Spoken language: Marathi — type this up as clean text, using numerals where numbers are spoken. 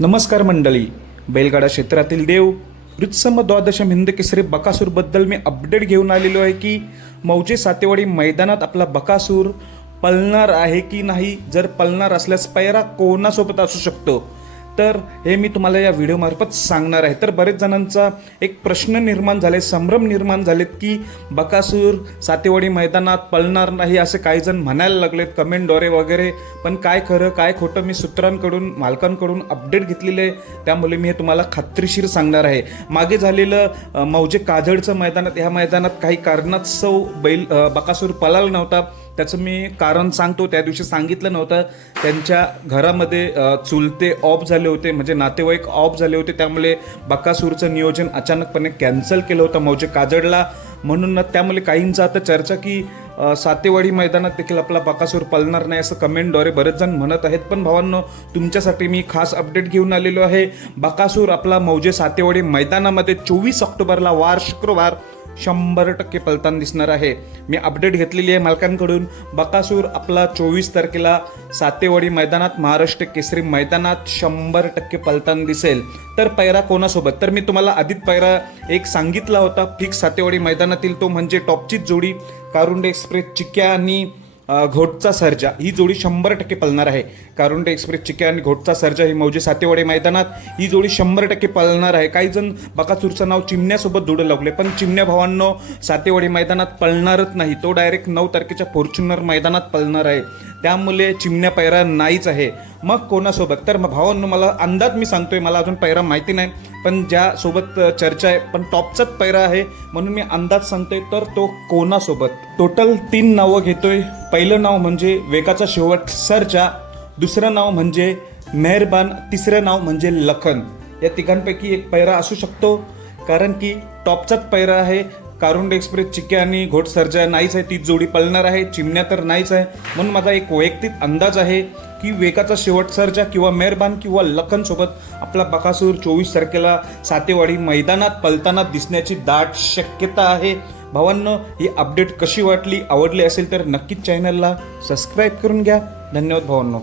नमस्कार मंडळी. बैलगाडा क्षेत्रातील देव वृत्सम द्वादश हिंद केसरी बकासूरबद्दल मी अपडेट घेऊन आलेलो आहे की मौजे सातेवाडी मैदानात आपला बकासूर पळणार आहे की नाही. जर पळणार असल्यास पैरा कोणासोबत असू शकतो तर हे मी तुम्हाला या व्हिडिओमार्फत सांगणार आहे. तर बरेच जणांचा एक प्रश्न निर्माण झाले, संभ्रम निर्माण झालेत की बकासूर सातेवाडी मैदानात पळणार नाही असे काही जण म्हणायला लागलेत कमेंटद्वारे वगैरे. पण काय खरं काय खोटं मी सूत्रांकडून मालकांकडून अपडेट घेतलेले आहे, त्यामुळे मी हे तुम्हाला खात्रीशीर सांगणार आहे. मागे झालेलं मौजे काजळचं मैदानात, ह्या मैदानात काही कारणास्तव बकासूर पळाला नव्हता. त्याचं मी कारण सांगतो. त्या दिवशी सांगितलं नव्हतं, त्यांच्या घरामध्ये चुलते ऑफ झाले होते, म्हणजे नातेवाईक ऑफ झाले होते, त्यामुळे बकासूरचं नियोजन अचानकपणे कॅन्सल केलं होतं मौजे काजळला. म्हणून त्यामुळे काहींचं आता चर्चा की सातेवाडी मैदानात देखील आपला बकासूर पळणार नाही असं कमेंटद्वारे बरेच जण म्हणत आहेत. पण भावांनो, तुमच्यासाठी मी खास अपडेट घेऊन आलेलो आहे. बकासूर आपला मौजे सातेवाडी मैदानामध्ये 24 ऑक्टोबरला वार शुक्रवार 100% पळताना दिसणार आहे. मी अपडेट घेतलेली आहे मालकांकडून. बकासूर आपला 24 तारखेला सातेवाडी मैदानात, महाराष्ट्र केसरी मैदानात 100% पळताना दिसेल. तर पैरा कोणासोबत, तर मी तुम्हाला आधीच पैरा एक सांगितला होता फिक्स सातेवाडी मैदानातील, तो म्हणजे टॉपचीच जोडी कारुंडे एक्सप्रेस चिक्या आणि घोटचा सर्जा. ही जोडी 100% पळणार आहे. कारुंडे एक्सप्रेस चिक्या आणि घोटचा सर्जा ही मौजे सातेवाडी मैदानात ही जोडी 100% पळणार आहे. काही जण बकासूरचं नाव चिमण्यासोबत जोडू लागले, पण चिमण्या भावांनो सातेवाडी मैदानात पळणारच नाही. तो डायरेक्ट 9 तारखेच्या फॉर्च्युनर मैदानात पळणार आहे, त्यामुळे चिमण्या पैरा नाहीच आहे. मग कोणासोबत, तर भावांनो मला अंदाज मी सांगतोय, मला अजून पैरा माहिती नाही, पण ज्यासोबत चर्चा आहे पण टॉपचाच पैरा आहे म्हणून मी अंदाज सांगतोय. तर तो कोणासोबत, टोटल 3 नावं घेतोय. पहिलं नाव म्हणजे वेगाचा शेवट सर्जा, दुसरं नाव म्हणजे मेहरबान, तिसरं नाव म्हणजे लखन. या तिघांपैकी एक पैरा असू शकतो, कारण की टॉपचाच पैरा आहे. कारुंडे एक्सप्रेस चिक्या आणि घोट सर्जा नाहीच आहे, ती जोडी पळणार आहे. चिमण्या तर नाहीच आहे. म्हणून माझा एक वैयक्तिक अंदाज आहे की वेगाचा शेवट सर्जा किंवा मेहरबान किंवा लखन सोबत आपला बकासूर 24 तारखेला सातेवाडी मैदानात पळताना दिसण्याची दाट शक्यता आहे. भावांनो, ही अपडेट कशी वाटली, आवडली असेल तर नक्कीच चॅनलला सबस्क्राईब करून घ्या. धन्यवाद भावांनो.